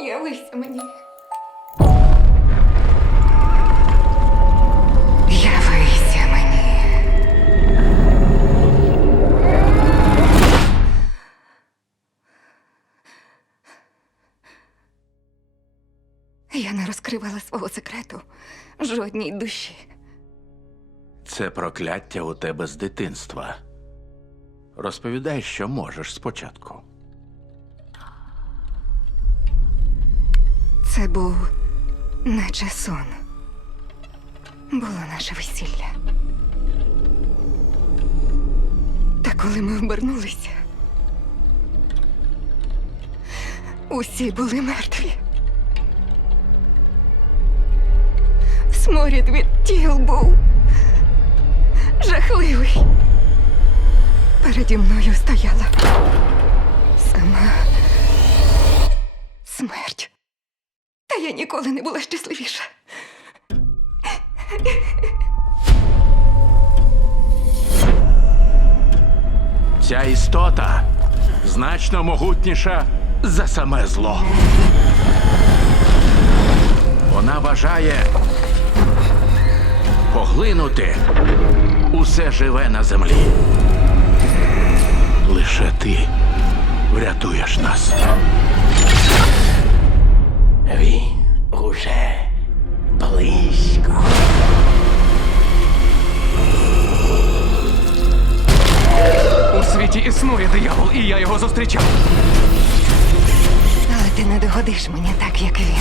Явися мені. Явися мені. Я не розкривала свого секрету жодній душі. Це прокляття у тебе з дитинства. Розповідай, що можеш спочатку. Це був наче сон. Було наше весілля. Та коли ми обернулися, усі були мертві. Сморід від тіл був жахливий. Переді мною стояла. я ніколи не була щасливіша. Ця істота значно могутніша за саме зло. Вона бажає поглинути усе живе на землі. Лише ти врятуєш нас. світі існує диявол, і я його зустрічав. Але ти не догодиш мені так, як він.